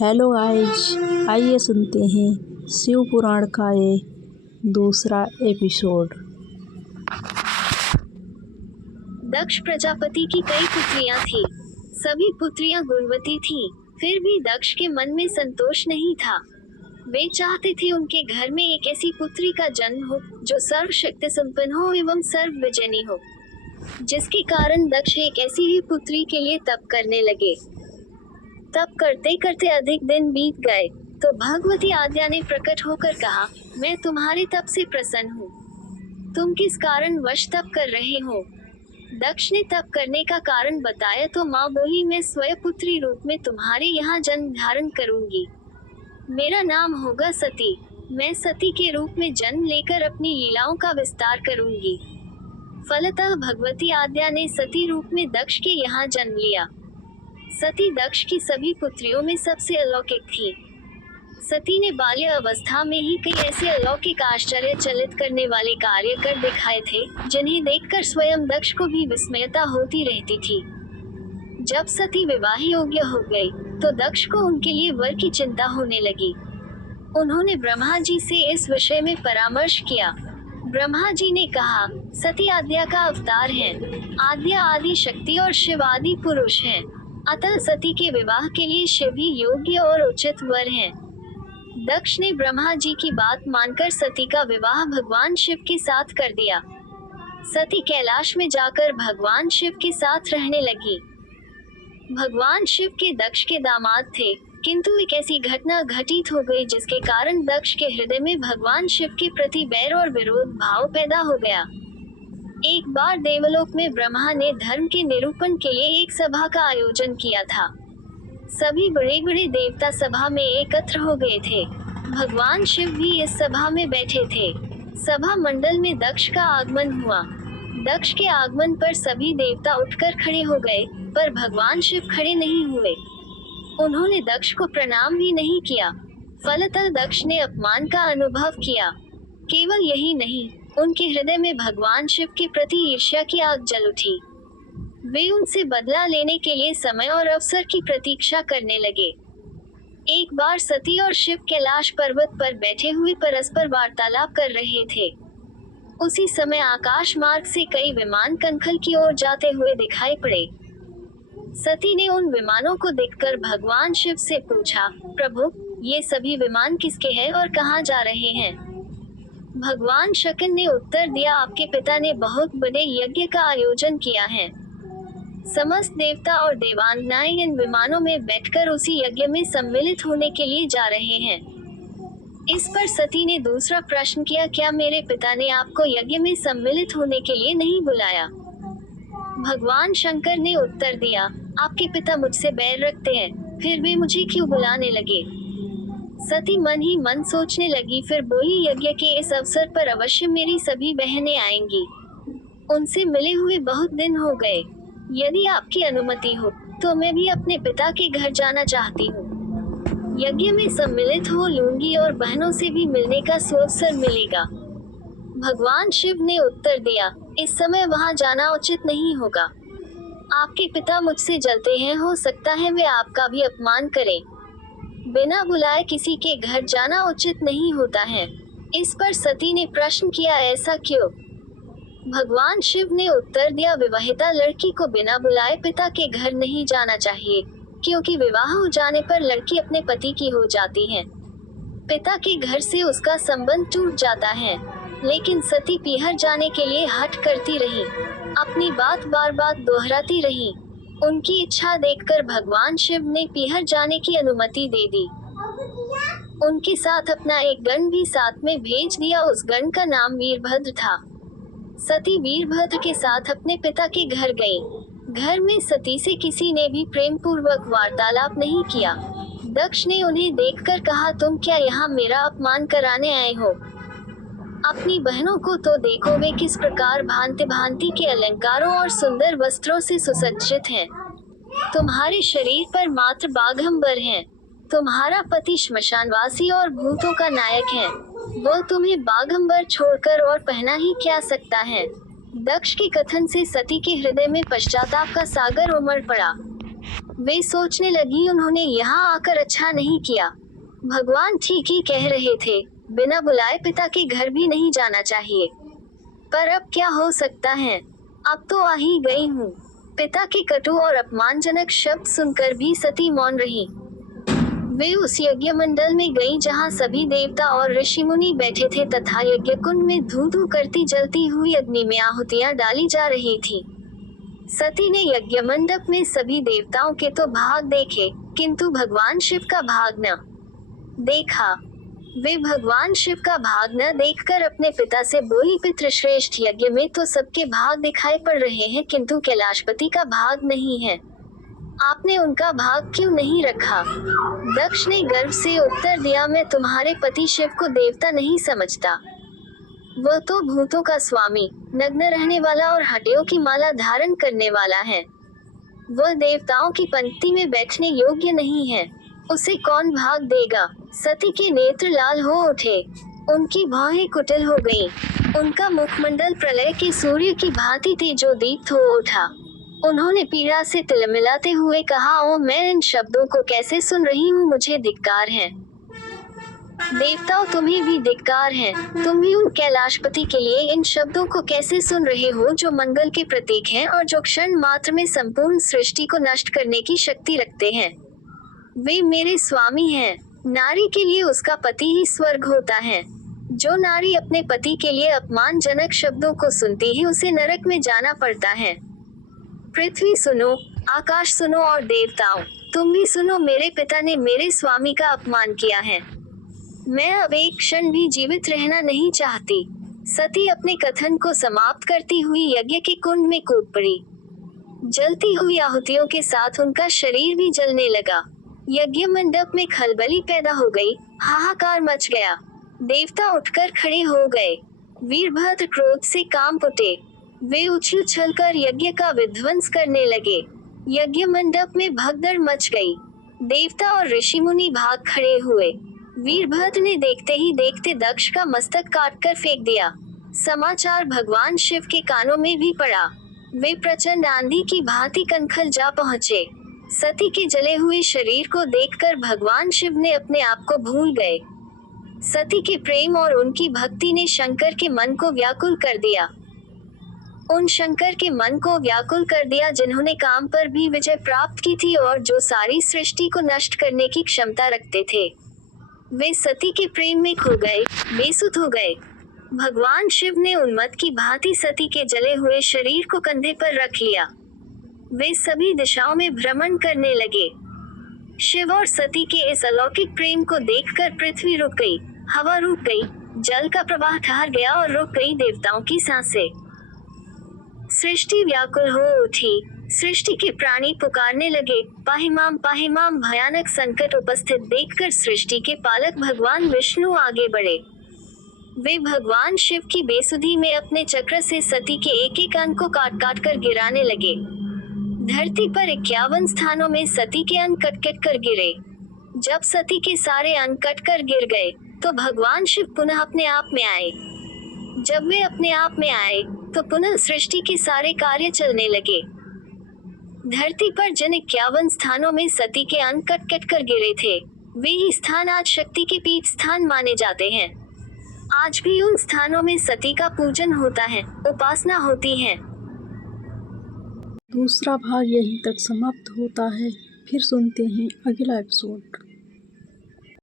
Hello guys, आइए सुनते हैं शिव पुराण का ये दूसरा एपिसोड। दक्ष प्रजापति की कई पुत्रियां थीं। सभी पुत्रियां गुणवती थीं, फिर भी दक्ष के मन में संतोष नहीं था। वे चाहते थे उनके घर में एक ऐसी पुत्री का जन्म हो जो सर्वशक्ति संपन्न हो एवं सर्व विजयनी हो, जिसके कारण दक्ष एक ऐसी ही पुत्री के लिए तप करने लगे। तप करते करते अधिक दिन बीत गए तो भगवती आद्या ने प्रकट होकर कहा, मैं तुम्हारे तप से प्रसन्न हूँ। तुम किस कारण वश तप कर रहे हो? दक्ष ने तप करने का कारण बताया तो माँ बोली, मैं स्वयं पुत्री रूप में तुम्हारे यहाँ जन्म धारण करूंगी। मेरा नाम होगा सती। मैं सती के रूप में जन्म लेकर अपनी लीलाओं का विस्तार करूंगी। फलतः भगवती आद्या ने सती रूप में दक्ष के यहाँ जन्म लिया। सती दक्ष की सभी पुत्रियों में सबसे अलौकिक थी। सती ने बाल्य अवस्था में ही कई ऐसे अलौकिक आश्चर्यचलित करने वाले कार्य कर दिखाए थे, जिन्हें देखकर स्वयं दक्ष को भी विस्मयता होती रहती थी। जब सती विवाह योग्य हो गई, तो दक्ष को उनके लिए वर की चिंता होने लगी। उन्होंने ब्रह्मा जी से इस विषय में परामर्श किया। ब्रह्मा जी ने कहा, सती आद्या का अवतार है। आद्या आदि शक्ति और शिव आदि पुरुष हैं। अतः सती के विवाह के लिए शिव ही योग्य और उचित वर हैं। दक्ष ने ब्रह्मा जी की बात मानकर सती का विवाह भगवान शिव के साथ कर दिया। सती कैलाश में जाकर भगवान शिव के साथ रहने लगी। भगवान शिव के दक्ष के दामाद थे, किंतु एक ऐसी घटना घटित हो गई जिसके कारण दक्ष के हृदय में भगवान शिव के प्रति बैर और विरोध भाव पैदा हो गया। एक बार देवलोक में ब्रह्मा ने धर्म के निरूपण के लिए एक सभा का आयोजन किया था। सभी बड़े बड़े देवता सभा में एकत्र हो गए थे। भगवान शिव भी इस सभा में बैठे थे। सभा मंडल में दक्ष का आगमन हुआ। दक्ष के आगमन पर सभी देवता उठकर खड़े हो गए, पर भगवान शिव खड़े नहीं हुए। उन्होंने दक्ष को प्रणाम भी नहीं किया। फलतः दक्ष ने अपमान का अनुभव किया। केवल यही नहीं, उनके हृदय में भगवान शिव के प्रति ईर्ष्या की आग जल उठी। वे उनसे बदला लेने के लिए समय और अवसर की प्रतीक्षा करने लगे। एक बार सती और शिव कैलाश पर्वत पर बैठे हुए परस्पर वार्तालाप कर रहे थे। उसी समय आकाश मार्ग से कई विमान कनखल की ओर जाते हुए दिखाई पड़े। सती ने उन विमानों को देखकर भगवान शिव से पूछा, प्रभु, ये सभी विमान किसके हैं और कहाँ जा रहे हैं? भगवान शक्र ने उत्तर दिया, आपके पिता ने बहुत बड़े यज्ञ का आयोजन किया है। समस्त देवता और देवांगनाएं इन विमानों में बैठकर उसी यज्ञ में सम्मिलित होने के लिए जा रहे हैं। इस पर सती ने दूसरा प्रश्न किया, क्या मेरे पिता ने आपको यज्ञ में सम्मिलित होने के लिए नहीं बुलाया? भगवान शंकर ने उत्तर दिया, आपके पिता मुझसे बैर रखते हैं, फिर वे मुझे क्यों बुलाने लगे? सती मन ही मन सोचने लगी, फिर बोली, यज्ञ के इस अवसर पर अवश्य मेरी सभी बहनें आएंगी। उनसे मिले हुए बहुत दिन हो गए। यदि आपकी अनुमति हो तो मैं भी अपने पिता के घर जाना चाहती हूँ। यज्ञ में सम्मिलित हो लूंगी और बहनों से भी मिलने का सुअवसर मिलेगा। भगवान शिव ने उत्तर दिया, इस समय वहाँ जाना उचित नहीं होगा। आपके पिता मुझसे जलते हैं, हो सकता है वे आपका भी अपमान करें। बिना बुलाए किसी के घर जाना उचित नहीं होता है। इस पर सती ने प्रश्न किया, ऐसा क्यों? भगवान शिव ने उत्तर दिया, विवाहिता लड़की को बिना बुलाए पिता के घर नहीं जाना चाहिए, क्योंकि विवाह हो जाने पर लड़की अपने पति की हो जाती है। पिता के घर से उसका संबंध टूट जाता है। लेकिन सती पीहर जाने के लिए हठ करती रही, अपनी बात बार बार दोहराती रही। उनकी इच्छा देखकर भगवान शिव ने पीहर जाने की अनुमति दे दी। उनके साथ अपना एक गण भी साथ में भेज दिया। उस गण का नाम वीरभद्र था। सती वीरभद्र के साथ अपने पिता के घर गईं। घर में सती से किसी ने भी प्रेम पूर्वक वार्तालाप नहीं किया। दक्ष ने उन्हें देखकर कहा, तुम क्या यहाँ मेरा अपमान कराने आए हो? अपनी बहनों को तो देखो, वे किस प्रकार भांति भांति के अलंकारों और सुंदर वस्त्रों से सुसज्जित हैं। तुम्हारे शरीर पर मात्र बाघंबर हैं। तुम्हारा पति श्मशानवासी और भूतों का नायक है। वो तुम्हें बाघंबर छोड़कर और पहना ही क्या सकता है? दक्ष के कथन से सती के हृदय में पश्चाताप का सागर उमड़ पड़ा। वे सोचने लगी उन्होंने यहाँ आकर अच्छा नहीं किया। भगवान ठीक ही कह रहे थे, बिना बुलाए पिता के घर भी नहीं जाना चाहिए। पर अब क्या हो सकता है, अब तो आ ही गई हूँ। पिता के कटु और अपमानजनक शब्द सुनकर भी सती मौन रही। वे उस यज्ञ मंडल में गईं जहाँ सभी देवता और ऋषि मुनि बैठे थे तथा यज्ञ कुंड में धू धू करती जलती हुई अग्नि में आहुतियां डाली जा रही थी। सती ने यज्ञ मंडप में सभी देवताओं के तो भाग देखे, किंतु भगवान शिव का भाग न देखा। वे भगवान शिव का भाग न देखकर अपने पिता से बोली, पितृश्रेष्ठ यज्ञ में तो सबके भाग दिखाई पड़ रहे हैं, किंतु कैलाशपति का भाग नहीं है। आपने उनका भाग क्यों नहीं रखा? दक्ष ने गर्व से उत्तर दिया, मैं तुम्हारे पति शिव को देवता नहीं समझता। वह तो भूतों का स्वामी, नग्न रहने वाला और हड्डियों की माला धारण करने वाला है। वह देवताओं की पंक्ति में बैठने योग्य नहीं है। उसे कौन भाग देगा? सती के नेत्र लाल हो उठे, उनकी भौहें कुटिल हो गईं। उनका मुखमंडल प्रलय के सूर्य की भांति तेजोदीप्त हो उठा। उन्होंने पीड़ा से तिलमिलाते हुए कहा, ओ मैं इन शब्दों को कैसे सुन रही हूँ, मुझे धिक्कार है। देवताओं तुम्हें भी धिक्कार है, तुम भी उन कैलाशपति के लिए इन शब्दों को कैसे सुन रहे हो जो मंगल के प्रतीक हैं और जो क्षण मात्र में संपूर्ण सृष्टि को नष्ट करने की शक्ति रखते हैं। वे मेरे स्वामी हैं। नारी के लिए उसका पति ही स्वर्ग होता है। जो नारी अपने पति के लिए अपमानजनक शब्दों को सुनती है उसे नरक में जाना पड़ता है। पृथ्वी सुनो, आकाश सुनो और देवताओं तुम भी सुनो, मेरे पिता ने मेरे स्वामी का अपमान किया है। मैं अब एक क्षण भी जीवित रहना नहीं चाहती। सती अपने कथन को समाप्त करती हुई यज्ञ के कुंड में कूद पड़ी। जलती हुई आहुतियों के साथ उनका शरीर भी जलने लगा। यज्ञ मंडप में खलबली पैदा हो गई, हाहाकार मच गया। देवता उठकर खड़े हो गए। वीरभद्र क्रोध से कांप उठे। वे उछल उछलकर यज्ञ का विध्वंस करने लगे। यज्ञ मंडप में भगदड़ मच गई। देवता और ऋषि मुनि भाग खड़े हुए। वीरभद्र ने देखते ही देखते दक्ष का मस्तक काटकर फेंक दिया। समाचार भगवान शिव के कानों में भी पड़ा। वे प्रचंड आंधी की भांति कनखल जा पहुँचे। सती के जले हुए शरीर को देखकर भगवान शिव ने अपने आप को भूल गए। सती के प्रेम और उनकी भक्ति ने शंकर के मन को व्याकुल कर दिया। उन शंकर के मन को व्याकुल कर दिया जिन्होंने काम पर भी विजय प्राप्त की थी और जो सारी सृष्टि को नष्ट करने की क्षमता रखते थे। वे सती के प्रेम में खो गए, बेसुध हो गए। भगवान शिव ने उन्मत्त की भांति सती के जले हुए शरीर को कंधे पर रख लिया। वे सभी दिशाओं में भ्रमण करने लगे। शिव और सती के इस अलौकिक प्रेम को देखकर पृथ्वी रुक गई, हवा रुक गई, जल का प्रवाह ठहर गया और रुक गई देवताओं की सांसें। सृष्टि व्याकुल हो उठी। सृष्टि के प्राणी पुकारने लगे, पाहिमाम पाहिमाम। भयानक संकट उपस्थित देखकर सृष्टि के पालक भगवान विष्णु आगे बढ़े। वे भगवान शिव की बेसुधी में अपने चक्र से सती के एक एक अंग को काट काट कर गिराने लगे। धरती पर 51 स्थानों में सती के अंग कट कट कर गिरे। जब सती के सारे अंग कट कर गिर गए तो भगवान शिव पुनः अपने आप में आए। जब वे अपने आप में आए तो पुनः सृष्टि के सारे कार्य चलने लगे। धरती पर जिन 51 स्थानों में सती के अंग कट कट कर गिरे थे, वे ही स्थान आज शक्ति के पीठ स्थान माने जाते हैं। आज भी उन स्थानों में सती का पूजन होता है, उपासना होती है। दूसरा भाग यहीं तक समाप्त होता है। फिर सुनते हैं अगला एपिसोड।